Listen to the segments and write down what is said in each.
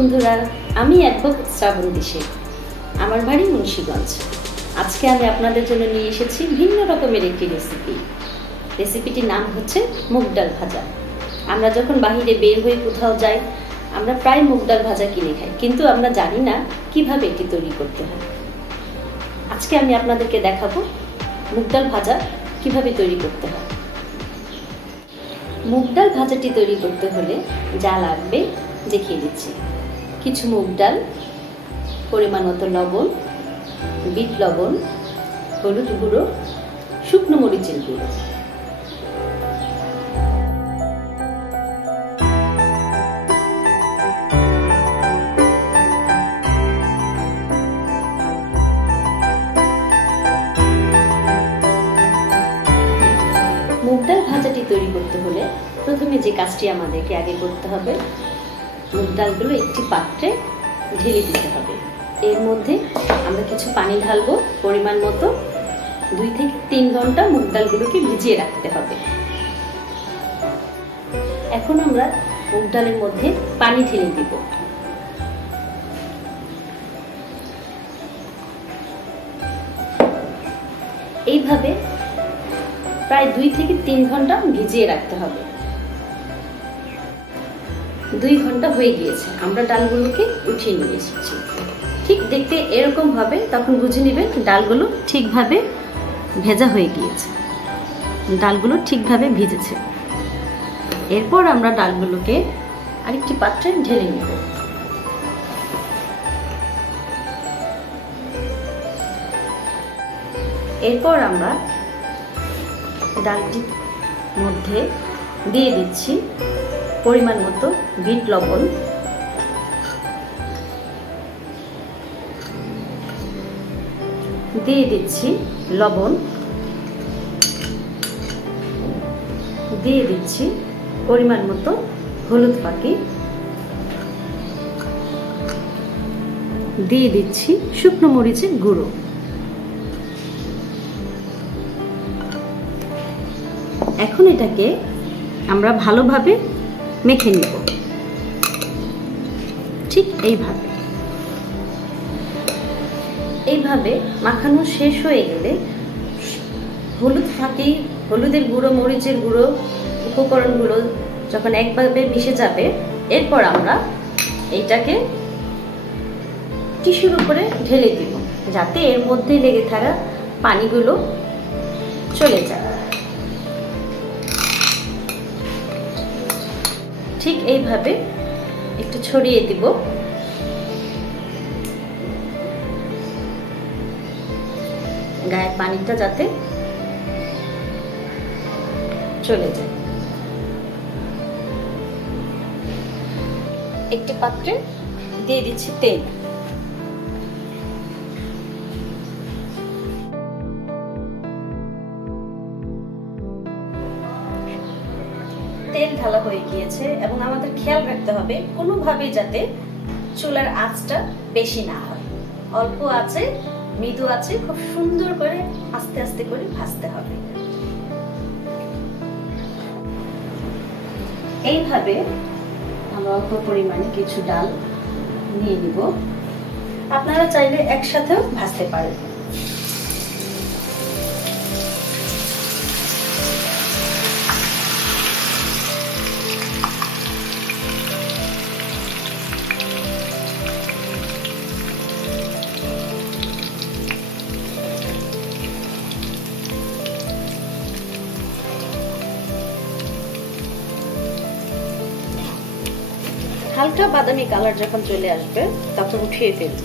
বন্ধুরা, আমি অ্যাডভোকেট শ্রাবন্তী শেখ। আমার বাড়ি মুন্সিগঞ্জ। আজকে আমি আপনাদের জন্য নিয়ে এসেছি ভিন্ন রকমের একটি রেসিপিটির নাম হচ্ছে মুগ ডাল ভাজা। আমরা যখন বাইরে বের হয়ে কোথাও যাই, আমরা প্রায় মুগ ডাল ভাজা কিনে খাই, কিন্তু আমরা জানি না কিভাবে এটি তৈরি করতে হয়। আজকে আমি আপনাদেরকে দেখাবো মুগ ডাল ভাজা কিভাবে তৈরি করতে হয়। মুগ ডাল ভাজাটি তৈরি করতে হলে যা লাগবে দেখিয়ে দিচ্ছি। কিছু মুগ ডাল, পরিমাণ মতো লবণ, বিট লবণ, হলুদ গুঁড়ো, শুকনো মরিচের গুঁড়ো। মুগ ডাল ভাজাটি তৈরি করতে হলে প্রথমে যে কাজটি আমাদেরকে আগে করতে হবে, মুগ ডালগুলো একটি পাত্রে ঢেলে দিতে হবে। এর মধ্যে আমরা কিছু পানি ঢালবো পরিমাণ মতো। 2 থেকে 3 ঘন্টা মুগ ডালগুলোকে ভিজিয়ে রাখতে হবে। এখন আমরা মুগ ডালের মধ্যে পানি ঢেলে দিব। এইভাবে প্রায় 2 থেকে 3 ঘন্টা ভিজিয়ে রাখতে হবে। 2 ঘন্টা হয়ে গিয়েছে, আমরা ডালগুলোকে উঠিয়ে নিয়ে এসেছি। ঠিক দেখতে এরকম হবে, তখন বুঝে নেবেন ডালগুলো ঠিকভাবে ভেজা হয়ে গিয়েছে, ডালগুলো ঠিকভাবে ভিজেছে। এরপর আমরা ডালগুলোকে আরেকটি পাত্রে ঢেলে নেব। এরপর আমরা ডালটির মধ্যে দিয়ে দিচ্ছি পরিমাণ মতো বিট লবণ, দিয়ে দিচ্ছি লবণ, দিয়ে দিচ্ছি পরিমাণ মতো হলুদ পাখি, দিয়ে দিচ্ছি শুকনো মরিচের গুঁড়ো। এখন এটাকে আমরা ভালোভাবে মেখে নেব, ঠিক এইভাবে মাখানো শেষ হয়ে গেলে হলুদ ফাঁকি, হলুদের গুঁড়ো, মরিচের গুঁড়ো, উপকরণগুলো যখন একভাবে মিশে যাবে, এরপর আমরা এইটাকে টিস্যুর উপরে ঢেলে দিব, যাতে এর মধ্যে লেগে থাকা পানিগুলো চলে যায়। ঠিক এইভাবে একটু ছড়িয়ে দিব। গায়ের পানিটা যাতে চলে যায়। একটি পাত্রে দিয়ে দিচ্ছি তেল। তেল ঢালা হয়ে গিয়েছে এবং আমাদের খেয়াল রাখতে হবে কোনোভাবেই যাতে চুলার আঁচটা বেশি না হয়। অল্প আছে, মৃদু আছে, খুব সুন্দর করে আস্তে আস্তে করে ভাজতে হবে। এইভাবে আমরা অল্প পরিমাণে কিছু ডাল নিয়ে নিব। আপনারা চাইলে একসাথেও ভাজতে পারেন। হালকা বাদামি কালার যখন চলে আসবে, তখন উঠিয়ে ফেলব।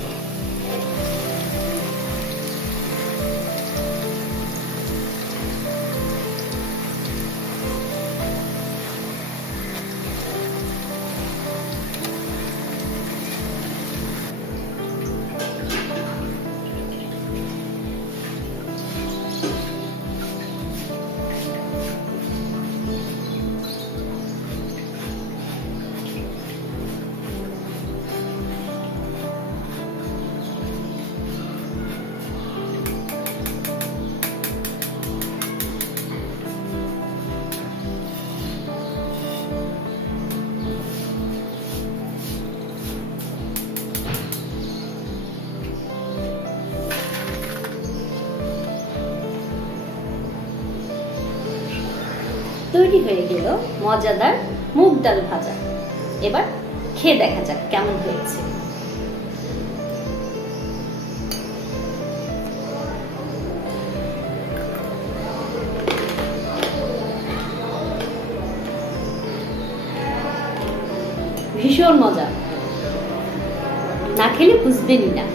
তৈরি হয়ে গেল মজাদার মুগ ডাল ভাজা। এবার খেয়ে দেখা যাক কেমন হয়েছে। ভীষণ মজা, না খেলে বুঝবেনই না।